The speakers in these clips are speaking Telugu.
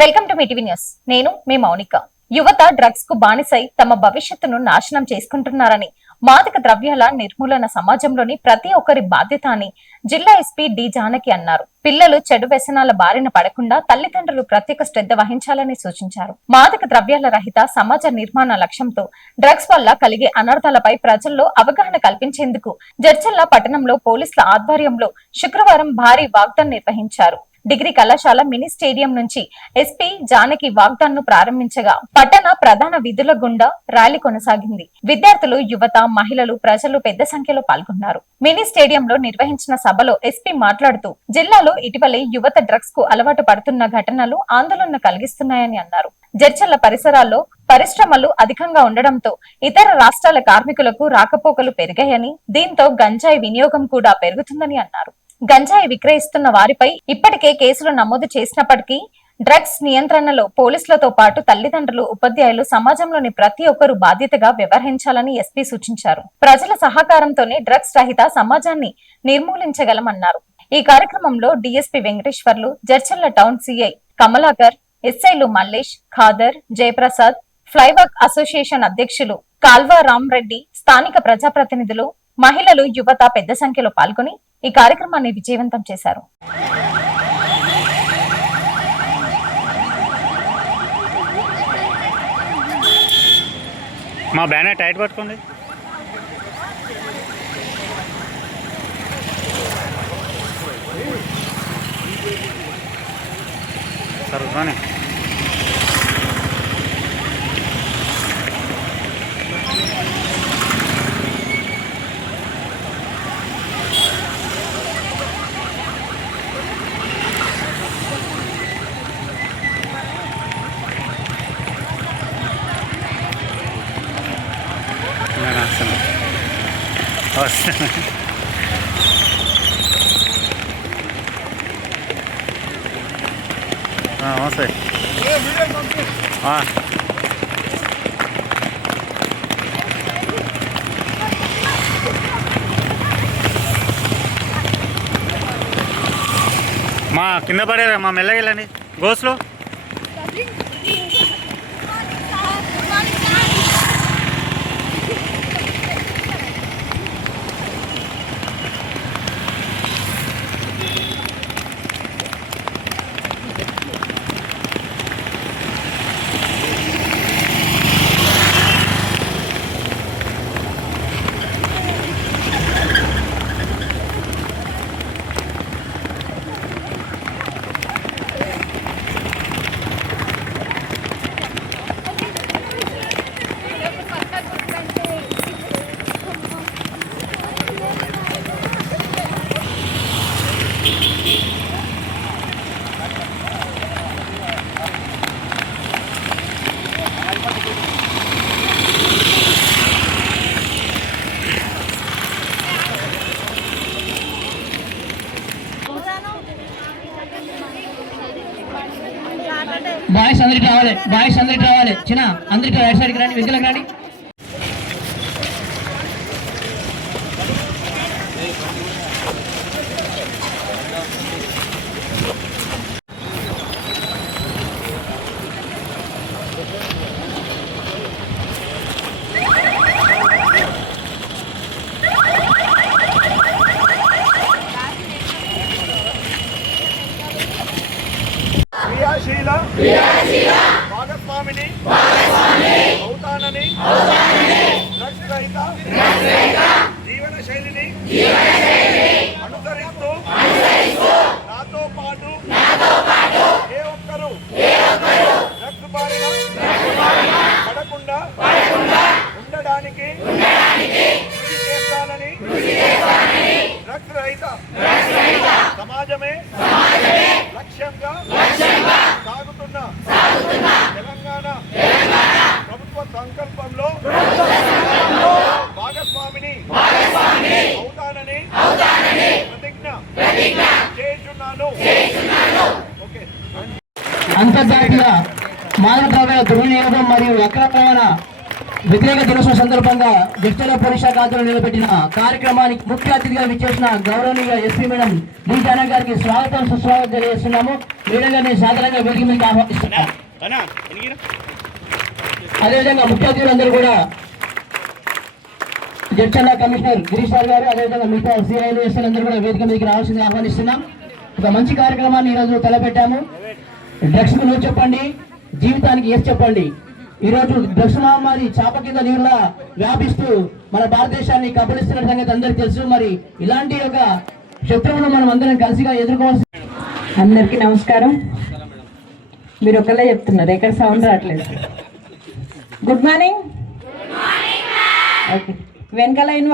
Welcome to Mee TV news. నేను మీ మౌనిక. యువత డ్రగ్స్ కు బానిసై తమ భవిష్యత్తును నాశనం చేసుకుంటున్నారని, మాదక ద్రవ్యాల నిర్మూలన సమాజంలోని ప్రతి ఒక్కరి బాధ్యత అని జిల్లా ఎస్పీ డి జానకి అన్నారు. పిల్లలు చెడు వ్యసనాల బారిన పడకుండా తల్లిదండ్రులు ప్రత్యేక శ్రద్ధ వహించాలని సూచించారు. మాదక ద్రవ్యాల రహిత సమాజ నిర్మాణ లక్ష్యంతో డ్రగ్స్ వల్ల కలిగే అనర్థాలపై ప్రజల్లో అవగాహన కల్పించేందుకు జడ్చర్ల పట్టణంలో పోలీసుల ఆధ్వర్యంలో శుక్రవారం భారీ వాగ్దాన్ నిర్వహించారు. డిగ్రీ కళాశాల మినీ స్టేడియం నుంచి ఎస్పీ జానకి వాగ్దాన్ ను ప్రారంభించగా పట్టణ ప్రధాన వీధుల గుండా ర్యాలీ కొనసాగింది. విద్యార్థులు, యువత, మహిళలు, ప్రజలు పెద్ద సంఖ్యలో పాల్గొన్నారు. మినీ స్టేడియంలో నిర్వహించిన సభలో ఎస్పీ మాట్లాడుతూ జిల్లాలో ఇటీవలే యువత డ్రగ్స్ కు అలవాటు పడుతున్న ఘటనలు ఆందోళన కలిగిస్తున్నాయని అన్నారు. జడ్చర్ల పరిసరాల్లో పరిశ్రమలు అధికంగా ఉండడంతో ఇతర రాష్ట్రాల కార్మికులకు రాకపోకలు పెరిగాయని, దీంతో గంజాయి వినియోగం కూడా పెరుగుతుందని అన్నారు. గంజాయి విక్రయిస్తున్న వారిపై ఇప్పటికే కేసులు నమోదు చేసినప్పటికీ డ్రగ్స్ నియంత్రణలో పోలీసులతో పాటు తల్లిదండ్రులు, ఉపాధ్యాయులు, సమాజంలోని ప్రతి ఒక్కరూ బాధ్యతగా వ్యవహరించాలని ఎస్పీ సూచించారు. ప్రజల సహకారంతోనే డ్రగ్స్ రహిత సమాజాన్ని నిర్మూలించగలమన్నారు. ఈ కార్యక్రమంలో DSP Venkateswarlu, Jadcherla town CI Kamalakar, ఎస్ఐలు మల్లేష్, ఖాదర్, జయప్రసాద్, ఫ్లైవర్క్ అసోసియేషన్ అధ్యక్షులు కాల్వా రామ్రెడ్డి, స్థానిక ప్రజాప్రతినిధులు, మహిళలు, యువత పెద్ద సంఖ్యలో పాల్గొని ఈ కార్యక్రమాన్ని విజయవంతం చేశారు. మా బ్యానర్ టైట్ పట్టుకోండి. సరే మా కింద పడేదా మా మెల్లగెళ్ళండి గోస్లో. బాయ్స్ అందరికి రావాలి చిన్న అందరికి రైట్ సైడ్కి రండి, వెనుకలకు రండి. భాగస్వామిని అవుతానని డ్రగ్స్ రహిత జీవన శైలిని అనుసరిస్తూ నాతో పాటు ఏ ఒక్కరూ డ్రగ్స్ బారిన పడకుండా ఉండడానికి కృషి చేస్తానని డ్రగ్స్ రహిత సమాజమే లక్ష్యంగా సాగుతున్న తెలంగాణ ప్రభుత్వ సంకల్పంలో భాగస్వామిని అవుతానని ప్రతిజ్ఞ చేస్తున్నాను. అంతర్జాతీయ మాదక ద్రవ్యాల దుర్వినియోగం మరియు అక్రమ రవాణా వ్యతిరేక దినోత్సవం సందర్భంగా జడ్చర్ల పోలీస్ శాఖ ఆధ్వర్యంలో నిలబెట్టిన కార్యక్రమానికి ముఖ్య అతిథిగా విచ్చేసిన గౌరవనీయ ఎస్పీ మేడం డి జానా గారికి స్వాగతం సుస్వాగతం తెలియజేస్తున్నాము. మేడం గారిని సాధారణంగా వేదిక మీదకి ఆహ్వానిస్తున్నాము. అదేవిధంగా ముఖ్య అతిథులందరూ కూడా జడ్చర్ల కమిషనర్ గిరీష్ సార్ గారు, అదేవిధంగా మిగతా సిఐలు ఎస్ఎల్ అందరూ కూడా వేదిక మీదకి రావాల్సిందిగా ఆహ్వానిస్తున్నాం. ఒక మంచి కార్యక్రమాన్ని ఈరోజు తలపెట్టాము. డ్రగ్స్ కు నో చెప్పండి, జీవితానికి ఎస్ చెప్పండి. ఈరోజు డ్రగ్స్ మహమ్మారి చాప కింద నీరులా వ్యాపిస్తూ మన భారతదేశాన్ని కబలిస్తున్న సంగతి అందరికీ తెలుసు. మరి ఇలాంటి ఒక శత్రువును మనం అందరం కలిసిగా ఎదుర్కోవాల్సి. అందరికీ నమస్కారం. మీరు ఒకళ్ళే చెప్తున్నారు, ఎక్కడ సౌండ్ రావట్లేదు. Good morning. ఓకే, వెనక లైన్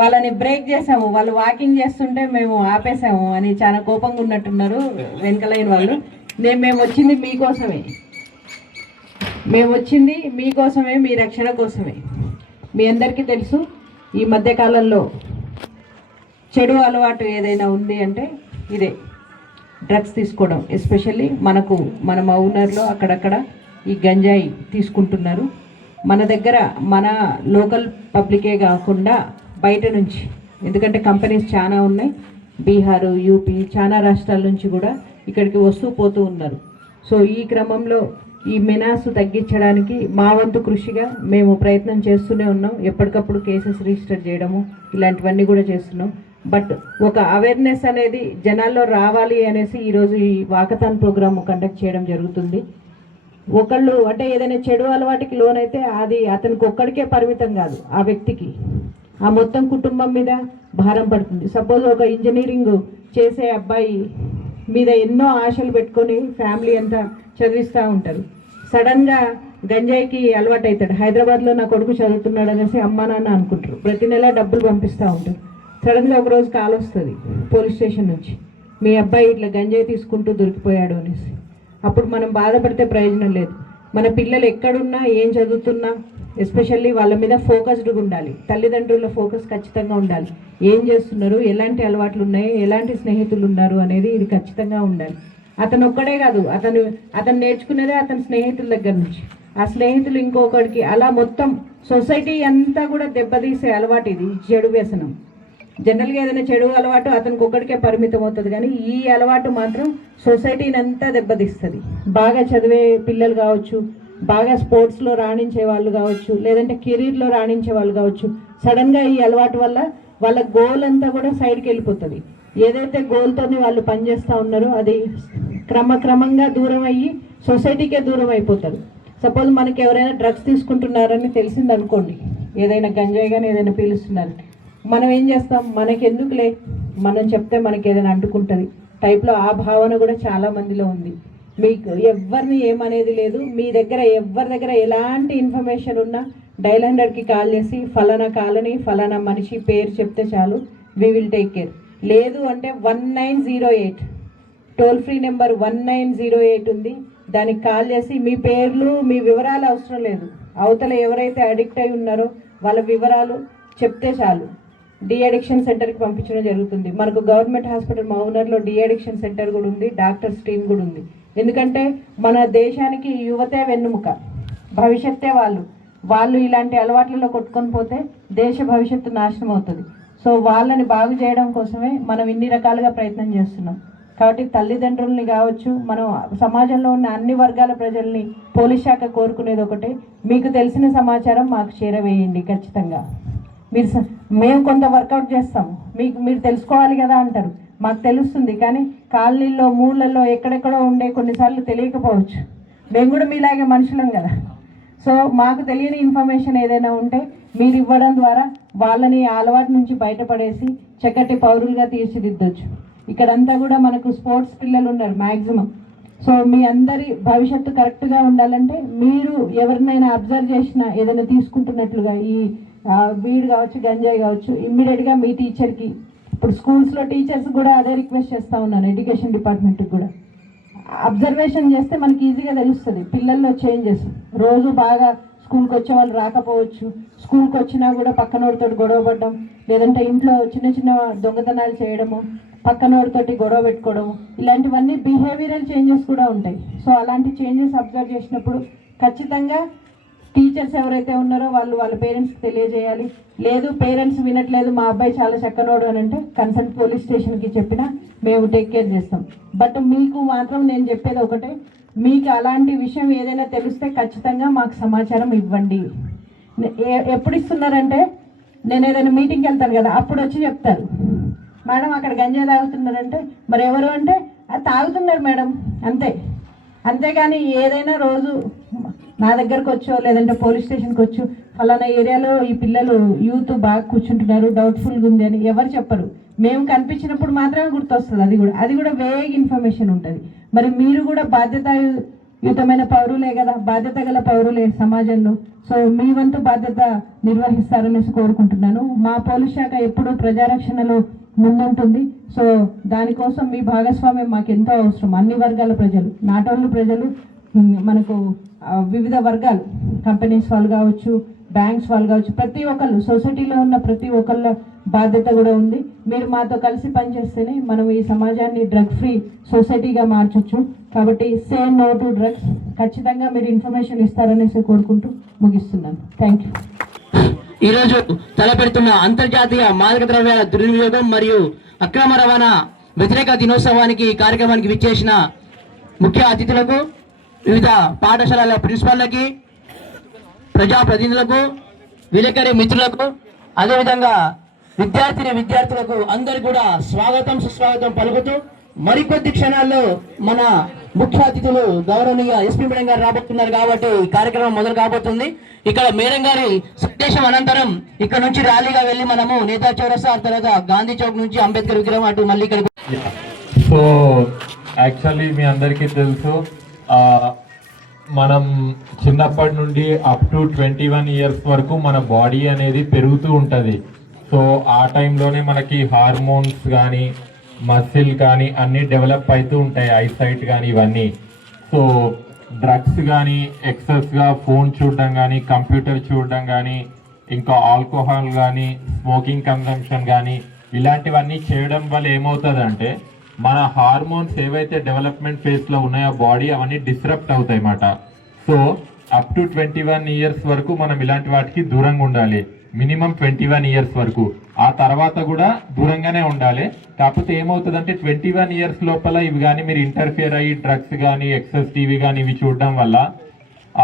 వాళ్ళని బ్రేక్ చేసాము. వాళ్ళు వాకింగ్ చేస్తుంటే మేము ఆపేసాము అని చాలా కోపంగా ఉన్నట్టున్నారు వెనక లైన్ వాళ్ళు. మేము వచ్చింది మీకోసమే, మీ రక్షణ కోసమే. మీ అందరికీ తెలుసు, ఈ మధ్యకాలంలో చెడు అలవాటు ఏదైనా ఉంది అంటే ఇదే, డ్రగ్స్ తీసుకోవడం. ఎస్పెషల్లీ మన మౌనర్లో అక్కడక్కడ ఈ గంజాయి తీసుకుంటున్నారు. మన దగ్గర మన లోకల్ పబ్లికే కాకుండా బయట నుంచి, ఎందుకంటే కంపెనీస్ చాలా ఉన్నాయి, బీహారు, యూపీ, చాలా రాష్ట్రాల నుంచి కూడా ఇక్కడికి వస్తూ పోతూ ఉన్నారు. సో ఈ క్రమంలో ఈ మెనాసు తగ్గించడానికి మా వంతు కృషిగా మేము ప్రయత్నం చేస్తూనే ఉన్నాం. ఎప్పటికప్పుడు కేసెస్ రిజిస్టర్ చేయడము ఇలాంటివన్నీ కూడా చేస్తున్నాం. బట్ ఒక అవేర్నెస్ అనేది జనాల్లో రావాలి అనేసి ఈరోజు ఈ వాకథాన్ ప్రోగ్రామ్ కండక్ట్ చేయడం జరుగుతుంది. ఒకళ్ళు అంటే ఏదైనా చెడు అలవాటికి లోనైతే అది అతనికి ఒక్కడికే పరిమితం కాదు, ఆ వ్యక్తికి, ఆ మొత్తం కుటుంబం మీద భారం పడుతుంది. సపోజ్ ఒక ఇంజనీరింగ్ చేసే అబ్బాయి మీద ఎన్నో ఆశలు పెట్టుకొని ఫ్యామిలీ అంతా చదివిస్తూ ఉంటారు. సడన్గా గంజాయికి అలవాటు అవుతాడు. హైదరాబాద్లో నా కొడుకు చదువుతున్నాడు అనేసి అమ్మా నాన్న అనుకుంటారు, ప్రతి నెల డబ్బులు పంపిస్తూ ఉంటారు. సడన్గా ఒకరోజు కాల్ వస్తుంది పోలీస్ స్టేషన్ నుంచి, మీ అబ్బాయి ఇట్లా గంజాయి తీసుకుంటూ దొరికిపోయాడు అనేసి. అప్పుడు మనం బాధపడితే ప్రయోజనం లేదు. మన పిల్లలు ఎక్కడున్నా, ఏం చదువుతున్నా, ఎస్పెషల్లీ వాళ్ళ మీద ఫోకస్డ్గా ఉండాలి. తల్లిదండ్రుల ఫోకస్ ఖచ్చితంగా ఉండాలి. ఏం చేస్తున్నారు, ఎలాంటి అలవాట్లు ఉన్నాయి, ఎలాంటి స్నేహితులు ఉన్నారు అనేది ఇది ఖచ్చితంగా ఉండాలి. అతను ఒక్కడే కాదు, అతను నేర్చుకునేదే అతని స్నేహితుల దగ్గర నుంచి. ఆ స్నేహితులు ఇంకొకడికి, అలా మొత్తం సొసైటీ అంతా కూడా దెబ్బతీసే అలవాటు ఇది, చెడు వ్యసనం. జనరల్గా ఏదైనా చెడు అలవాటు అతనికి ఒక్కడికే పరిమితం అవుతుంది, కానీ ఈ అలవాటు మాత్రం సొసైటీని అంతా దెబ్బతీస్తుంది. బాగా చదివే పిల్లలు కావచ్చు, బాగా స్పోర్ట్స్లో రాణించే వాళ్ళు కావచ్చు, లేదంటే కెరీర్లో రాణించే వాళ్ళు కావచ్చు, సడన్గా ఈ అలవాటు వల్ల వాళ్ళ గోల్ అంతా కూడా సైడ్కి వెళ్ళిపోతుంది. ఏదైతే గోల్తోని వాళ్ళు పనిచేస్తూ ఉన్నారో అది క్రమంగా దూరం అయ్యి సొసైటీకే దూరం అయిపోతారు. సపోజ్ మనకి ఎవరైనా డ్రగ్స్ తీసుకుంటున్నారని తెలిసిందనుకోండి, ఏదైనా గంజాయి కానీ ఏదైనా పీలుస్తున్నారు, మనం ఏం చేస్తాం, మనకి ఎందుకులే, మనం చెప్తే మనకి ఏదైనా అంటుకుంటుంది టైప్లో ఆ భావన కూడా చాలా మందిలో ఉంది. మీకు ఎవరిని ఏమనేది లేదు. మీ దగ్గర ఎవరి దగ్గర ఎలాంటి ఇన్ఫర్మేషన్ ఉన్నా డైల్ 100కి కాల్ చేసి ఫలానా కాలనీ ఫలానా మనిషి పేరు చెప్తే చాలు, వీ విల్ టేక్ కేర్. లేదు అంటే 1908 టోల్ ఫ్రీ నెంబర్ 1908 ఉంది, దానికి కాల్ చేసి మీ పేర్లు మీ వివరాలు అవసరం లేదు, అవతల ఎవరైతే అడిక్ట్ అయి ఉన్నారో వాళ్ళ వివరాలు చెప్తే చాలు, డి అడిక్షన్ సెంటర్కి పంపించడం జరుగుతుంది. మనకు గవర్నమెంట్ హాస్పిటల్ మౌనర్లో డి అడిక్షన్ సెంటర్ కూడా ఉంది, డాక్టర్స్ టీమ్ కూడా ఉంది. ఎందుకంటే మన దేశానికి యువతే వెన్నుముక, భవిష్యత్తే వాళ్ళు ఇలాంటి అలవాట్లలో కొట్టుకొని పోతే దేశ భవిష్యత్తు నాశనం అవుతుంది. సో వాళ్ళని బాగు చేయడం కోసమే మనం ఇన్ని రకాలుగా ప్రయత్నం చేస్తున్నాం. కాబట్టి తల్లిదండ్రుల్ని కావచ్చు, మనం సమాజంలో ఉన్న అన్ని వర్గాల ప్రజల్ని పోలీస్ శాఖ కోరుకునేది ఒకటే, మీకు తెలిసిన సమాచారం మాకు చేరవేయండి ఖచ్చితంగా. మేము కొంత వర్కౌట్ చేస్తాం, మీరు తెలుసుకోవాలి కదా అంటారు, మాకు తెలుస్తుంది, కానీ కాలనీల్లో మూలల్లో ఎక్కడెక్కడో ఉండే కొన్నిసార్లు తెలియకపోవచ్చు. మేము కూడా మీలాగే మనుషులం కదా. సో మాకు తెలియని ఇన్ఫర్మేషన్ ఏదైనా ఉంటే మీరు ఇవ్వడం ద్వారా వాళ్ళని ఆ అలవాటు నుంచి బయటపడేసి చక్కటి పౌరులుగా తీర్చిదిద్దొచ్చు. ఇక్కడంతా కూడా మనకు స్పోర్ట్స్ పిల్లలు ఉన్నారు మ్యాక్సిమం. సో మీ అందరి భవిష్యత్తు కరెక్ట్గా ఉండాలంటే మీరు ఎవరినైనా అబ్జర్వ్ చేసినా ఏదైనా తీసుకుంటున్నట్లుగా ఈ వీడ్ కావచ్చు, గంజాయి కావచ్చు, ఇమ్మీడియట్గా మీ టీచర్కి, ఇప్పుడు స్కూల్స్లో టీచర్స్ కూడా అదే రిక్వెస్ట్ చేస్తూ ఉన్నాను, ఎడ్యుకేషన్ డిపార్ట్మెంట్కి కూడా అబ్జర్వేషన్ చేస్తే మనకి ఈజీగా తెలుస్తుంది పిల్లల్లో చేంజెస్. రోజు బాగా స్కూల్కి వచ్చే వాళ్ళు రాకపోవచ్చు, స్కూల్కి వచ్చినా కూడా పక్కనోడితో గొడవ పడడం, లేదంటే ఇంట్లో చిన్న చిన్న దొంగతనాలు చేయడము, పక్కనోడితోటి గొడవ పెట్టుకోవడము, ఇలాంటివన్నీ బిహేవియరల్ చేంజెస్ కూడా ఉంటాయి. సో అలాంటి చేంజెస్ అబ్జర్వ్ చేసినప్పుడు ఖచ్చితంగా టీచర్స్ ఎవరైతే ఉన్నారో వాళ్ళ పేరెంట్స్కి తెలియజేయాలి. లేదు పేరెంట్స్ వినట్లేదు, మా అబ్బాయి చాలా చక్కనోడు అని అంటే కన్సర్న్ పోలీస్ స్టేషన్కి చెప్పినా మేము టేక్ కేర్ చేస్తాం. బట్ మీకు మాత్రం నేను చెప్పేది ఒకటే, మీకు అలాంటి విషయం ఏదైనా తెలిస్తే ఖచ్చితంగా మాకు సమాచారం ఇవ్వండి. ఎప్పుడు ఇస్తున్నారంటే నేను ఏదైనా మీటింగ్కి వెళ్తాను కదా, అప్పుడు వచ్చి చెప్తారు, మేడం అక్కడ గంజాయి తాగుతున్నారంటే మరి ఎవరు అంటే అది తాగుతున్నారు మేడం అంతే. అంతేగాని ఏదైనా రోజు నా దగ్గరకు వచ్చో లేదంటే పోలీస్ స్టేషన్కి వచ్చో ఫలానా ఏరియాలో ఈ పిల్లలు యూత్ బాగా కూర్చుంటున్నారు, డౌట్ఫుల్గా ఉంది అని ఎవరు చెప్పరు. మేము కనిపించినప్పుడు మాత్రమే గుర్తొస్తుంది. అది కూడా వేగ్ ఇన్ఫర్మేషన్ ఉంటుంది. మరి మీరు కూడా బాధ్యతాయుతమైన పౌరులే కదా, బాధ్యత గల పౌరులే సమాజంలో. సో మీ వంతు బాధ్యత నిర్వహిస్తారనేసి కోరుకుంటున్నాను. మా పోలీస్ శాఖ ఎప్పుడూ ప్రజారక్షణలో ముందుంటుంది. సో దానికోసం మీ భాగస్వామ్యం మాకు ఎంతో అవసరం. అన్ని వర్గాల ప్రజలు, నాట్ ఓన్లీ ప్రజలు, మనకు వివిధ వర్గాలు, కంపెనీస్ వాళ్ళు కావచ్చు, బ్యాంక్స్ వాళ్ళు కావచ్చు, ప్రతి ఒక్కళ్ళు, సొసైటీలో ఉన్న ప్రతి ఒక్కళ్ళ బాధ్యత కూడా ఉంది. మీరు మాతో కలిసి పనిచేస్తేనే మనం ఈ సమాజాన్ని డ్రగ్ ఫ్రీ సొసైటీగా మార్చొచ్చు. కాబట్టి సే నో టు డ్రగ్స్. ఖచ్చితంగా మీరు ఇన్ఫర్మేషన్ ఇస్తారనేసి కోరుకుంటూ ముగిస్తున్నాను. Thank you. ఈరోజు తలపెడుతున్న అంతర్జాతీయ మాదక ద్రవ్యాల దుర్వినియోగం మరియు అక్రమ రవాణా వ్యతిరేక దినోత్సవానికి కార్యక్రమానికి విచ్చేసిన ముఖ్య అతిథులకు, వివిధ పాఠశాలల ప్రిన్సిపాల్లకి, ప్రజాప్రతినిధులకు, విలేకరి మిత్రులకు, అదేవిధంగా విద్యార్థులకు అందరికీ కూడా స్వాగతం సుస్వాగతం పలుకుతూ మరికొద్ది క్షణాల్లో మన ముఖ్య అతిథులు గౌరవనీయ ఎస్పీ మేడం గారు రాబోతున్నారు కాబట్టి కార్యక్రమం మొదలు కాబోతుంది. ఇక్కడ మేడం గారి సందేశం అనంతరం ఇక్కడ నుంచి ర్యాలీగా వెళ్ళి మనము నేతా చౌరస్తా, తర్వాత గాంధీ చౌక్ నుంచి అంబేద్కర్ విగ్రహం అటు మళ్ళీ ఇక్కడ. సో యాక్చువల్లీ మీ అందరికీ తెలుసు, మనం చిన్నప్పటి నుండి అప్ టు 21 ఇయర్స్ వరకు మన బాడీ అనేది పెరుగుతూ ఉంటుంది. సో ఆ టైంలోనే మనకి హార్మోన్స్ కానీ మసిల్ కానీ అన్నీ డెవలప్ అవుతూ ఉంటాయి, ఐసైట్ కానీ ఇవన్నీ. సో డ్రగ్స్ కానీ ఎక్సెస్గా ఫోన్ చూడడం కానీ, కంప్యూటర్ చూడడం కానీ, ఇంకా ఆల్కహాల్ కానీ, స్మోకింగ్ కన్సంప్షన్ కానీ ఇలాంటివన్నీ చేయడం వల్ల ఏమవుతుందంటే మన హార్మోన్స్ ఏవైతే డెవలప్మెంట్ ఫేజ్లో ఉన్నాయో బాడీ అవన్నీ డిస్రప్ట్ అవుతాయి అన్నమాట. సో అప్ టు 21 ఇయర్స్ వరకు మనం ఇలాంటి వాటికి దూరంగా ఉండాలి. మినిమం 21 ఇయర్స్ వరకు. ఆ తర్వాత కూడా దూరంగానే ఉండాలి. కాకపోతే ఏమవుతుందంటే 21 ఇయర్స్ లోపల ఇవి కానీ మీరు ఇంటర్ఫియర్ అయ్యి డ్రగ్స్ కానీ ఎక్సెస్ టీవీ కానీ ఇవి చూడడం వల్ల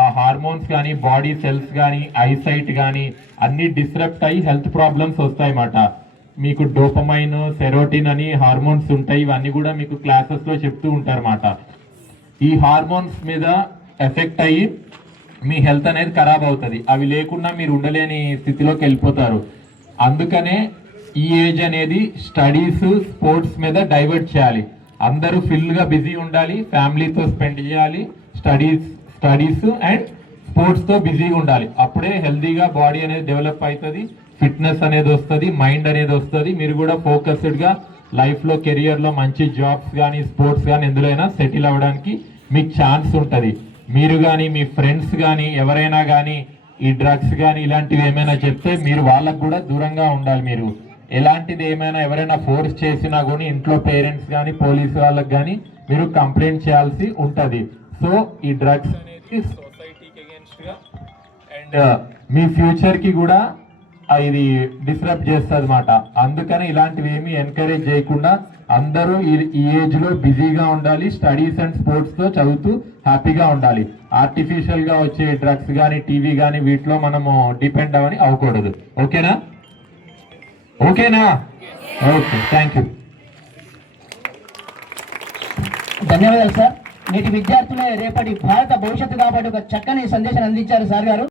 ఆ హార్మోన్స్ కానీ బాడీ సెల్స్ కానీ ఐసైట్ కానీ అన్ని డిస్రప్ట్ అయ్యి హెల్త్ ప్రాబ్లమ్స్ వస్తాయన్నమాట. మీకు డోపమైన్, సెరోటిన్ అని హార్మోన్స్ ఉంటాయి. ఇవన్నీ కూడా మీకు క్లాసెస్లో చెప్తూ ఉంటారన్నమాట. ఈ హార్మోన్స్ మీద ఎఫెక్ట్ అయ్యి మీ హెల్త్ అనేది ఖరాబ్ అవుతుంది. అవి లేకుండా మీరు ఉండలేని స్థితిలోకి వెళ్ళిపోతారు. అందుకనే ఈ ఏజ్ అనేది స్టడీస్, స్పోర్ట్స్ మీద డైవర్ట్ చేయాలి. అందరూ ఫుల్గా బిజీ ఉండాలి, ఫ్యామిలీతో స్పెండ్ చేయాలి, స్టడీస్ అండ్ స్పోర్ట్స్తో బిజీగా ఉండాలి. అప్పుడే హెల్తీగా బాడీ అనేది డెవలప్ అవుతుంది, ఫిట్నెస్ అనేది వస్తుంది, మైండ్ అనేది వస్తుంది. మీరు కూడా ఫోకస్డ్గా లైఫ్లో, కెరియర్లో మంచి జాబ్స్ కానీ స్పోర్ట్స్ కానీ ఎందులోనైనా సెటిల్ అవ్వడానికి మీకు ఛాన్స్ ఉంటుంది. మీరు కానీ మీ ఫ్రెండ్స్ కానీ ఎవరైనా కానీ ఈ డ్రగ్స్ కానీ ఇలాంటివి ఏమైనా చెప్తే మీరు వాళ్ళకు కూడా దూరంగా ఉండాలి. మీరు ఎలాంటిది ఏమైనా ఎవరైనా ఫోర్స్ చేసినా కూడా ఇంట్లో పేరెంట్స్ కానీ పోలీసు వాళ్ళకి కానీ మీరు కంప్లైంట్ చేయాల్సి ఉంటుంది. సో ఈ డ్రగ్స్ అనేది సొసైటీకి అగేన్స్ట్గా అండ్ మీ ఫ్యూచర్కి కూడా ఇది డిస్టర్బ్ చేస్తుంది అన్నమాట. అందుకని ఇలాంటివి ఏమి ఎంకరేజ్ చేయకుండా అందరూ ఈ ఏజ్లో బిజీగా ఉండాలి, స్టడీస్ అండ్ స్పోర్ట్స్తో చదువుతూ హ్యాపీగా ఉండాలి. ఆర్టిఫిషియల్గా వచ్చే డ్రగ్స్ కానీ టీవీ కానీ వీటిలో మనము డిపెండ్ అవని అవ్వకూడదు. ఓకేనా? Okay, thank you. ధన్యవాదాలు సార్. నేటి విద్యార్థులే రేపటి భారత భవిష్యత్తు కాబట్టి ఒక చక్కని సందేశాన్ని అందించారు సార్ గారు.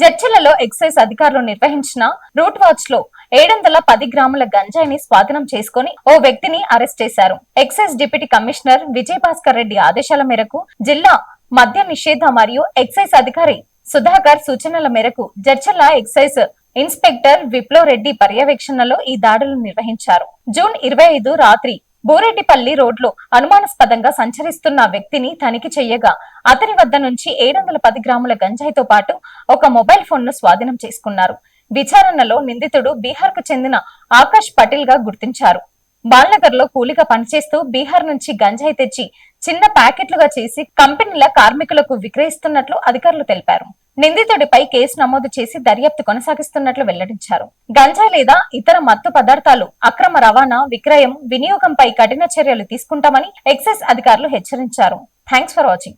జడ్చలలో ఎక్సైజ్ అధికారులు నిర్వహించిన రూట్ వాచ్ లో 710 గ్రాముల గంజాయిని స్వాధీనం చేసుకుని ఓ వ్యక్తిని అరెస్ట్ చేశారు. Excise deputy commissioner Vijayabhaskar Reddy ఆదేశాల మేరకు జిల్లా మద్య నిషేధ మరియు ఎక్సైజ్ అధికారి సుధాకర్ సూచనల మేరకు జడ్చల ఎక్సైజ్ ఇన్స్పెక్టర్ విప్లవ్ రెడ్డి పర్యవేక్షణలో ఈ దాడులు నిర్వహించారు. జూన్ 25 రాత్రి బూరెడ్డిపల్లి రోడ్లో అనుమానాస్పదంగా సంచరిస్తున్న వ్యక్తిని తనిఖీ చేయగా అతని వద్ద నుంచి 710 గ్రాముల గంజాయితో పాటు ఒక మొబైల్ ఫోన్ ను స్వాధీనం చేసుకున్నారు. విచారణలో నిందితుడు బీహార్ కు చెందిన ఆకాష్ పటేల్ గా గుర్తించారు. బాల్నగర్ లో కూలీగా పనిచేస్తూ బీహార్ నుంచి గంజాయి తెచ్చి చిన్న ప్యాకెట్లుగా చేసి కంపెనీల కార్మికులకు విక్రయిస్తున్నట్లు అధికారులు తెలిపారు. నిందితుడిపై కేసు నమోదు చేసి దర్యాప్తు కొనసాగిస్తున్నట్లు వెల్లడించారు. గంజాయి లేదా ఇతర మత్తు పదార్థాలు అక్రమ రవాణా, విక్రయం, వినియోగంపై కఠిన చర్యలు తీసుకుంటామని ఎక్సైజ్ అధికారులు హెచ్చరించారు. Thanks for watching.